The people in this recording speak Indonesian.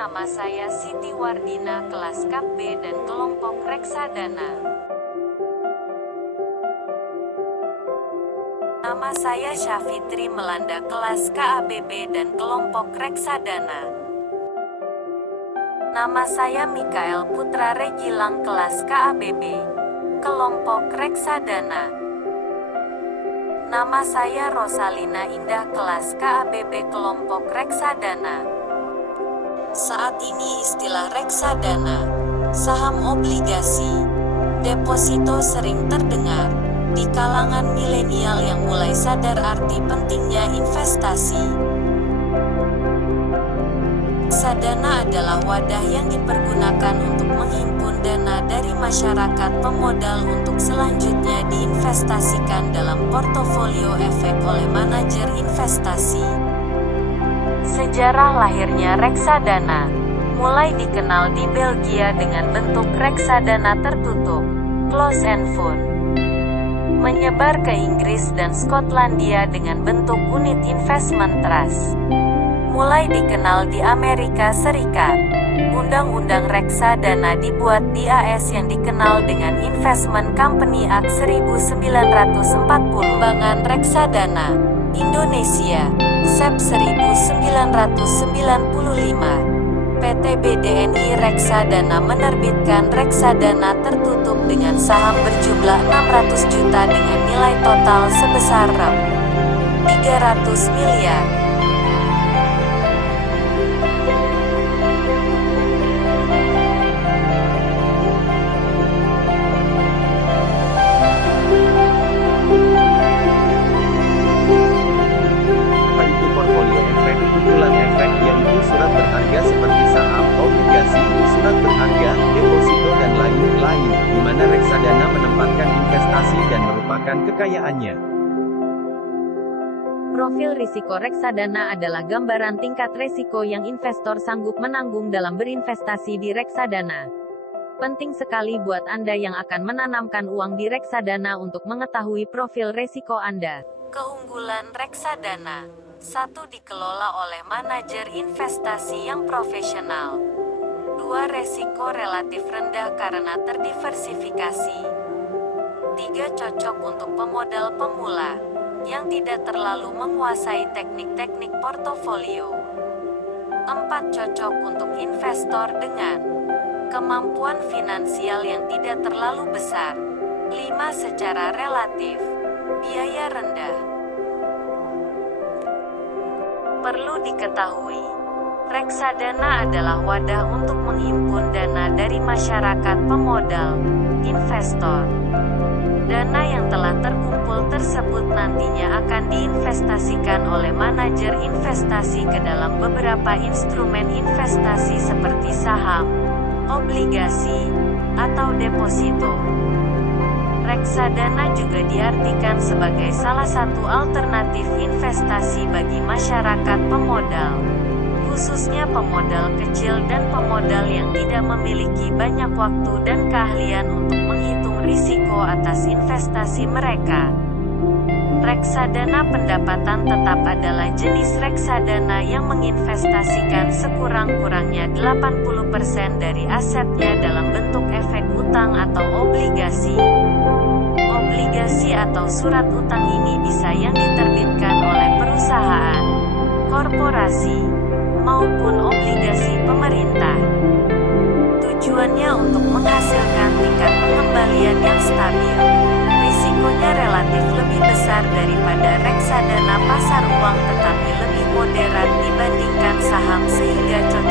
nama saya Siti Wardina, kelas KAP B dan kelompok reksadana. Nama saya Syafitri Melanda, kelas KABB dan kelompok reksadana. Nama saya Mikael Putra Regilang, kelas KABB, kelompok reksadana. Nama saya Rosalina Indah, kelas KABB, kelompok reksadana. Saat ini istilah reksadana, saham obligasi, deposito sering terdengar di kalangan milenial yang mulai sadar arti pentingnya investasi. Reksadana adalah wadah yang dipergunakan untuk menghimpun dana dari masyarakat pemodal untuk selanjutnya diinvestasikan dalam portofolio efek oleh manajer investasi. Sejarah lahirnya reksadana mulai dikenal di Belgia dengan bentuk reksadana tertutup, closed end fund. Menyebar ke Inggris dan Skotlandia dengan bentuk unit investment trust. Mulai dikenal di Amerika Serikat. Undang-undang reksadana dibuat di AS yang dikenal dengan Investment Company Act 1940. Bangan Reksadana Indonesia SEP 1995. PT BDNI Reksadana menerbitkan reksadana tertutup dengan saham berjumlah 600 juta dengan nilai total sebesar Rp300 miliar. Kumpulan efek yaitu surat berharga seperti saham, obligasi, surat berharga, deposito dan lain-lain, di mana reksadana menempatkan investasi dan merupakan kekayaannya. Profil risiko reksadana adalah gambaran tingkat risiko yang investor sanggup menanggung dalam berinvestasi di reksadana. Penting sekali buat Anda yang akan menanamkan uang di reksadana untuk mengetahui profil risiko Anda. Keunggulan reksadana: 1. Dikelola oleh manajer investasi yang profesional. 2. Resiko relatif rendah karena terdiversifikasi. 3. Cocok untuk pemodal pemula yang tidak terlalu menguasai teknik-teknik portofolio. 4. Cocok untuk investor dengan kemampuan finansial yang tidak terlalu besar. 5. Secara relatif, biaya rendah. Perlu diketahui, reksadana adalah wadah untuk menghimpun dana dari masyarakat pemodal, investor. Dana yang telah terkumpul tersebut nantinya akan diinvestasikan oleh manajer investasi ke dalam beberapa instrumen investasi seperti saham, obligasi, atau deposito. Reksadana juga diartikan sebagai salah satu alternatif investasi bagi masyarakat pemodal, khususnya pemodal kecil dan pemodal yang tidak memiliki banyak waktu dan keahlian untuk menghitung risiko atas investasi mereka. Reksadana pendapatan tetap adalah jenis reksadana yang menginvestasikan sekurang-kurangnya 80% dari asetnya dalam bentuk efek utang atau obligasi. Obligasi atau surat utang ini bisa yang diterbitkan oleh perusahaan, korporasi, maupun obligasi pemerintah. Tujuannya untuk menghasilkan tingkat pengembalian yang stabil. Risikonya relatif lebih besar daripada reksadana pasar uang tetapi lebih moderat dibandingkan saham sehingga cocok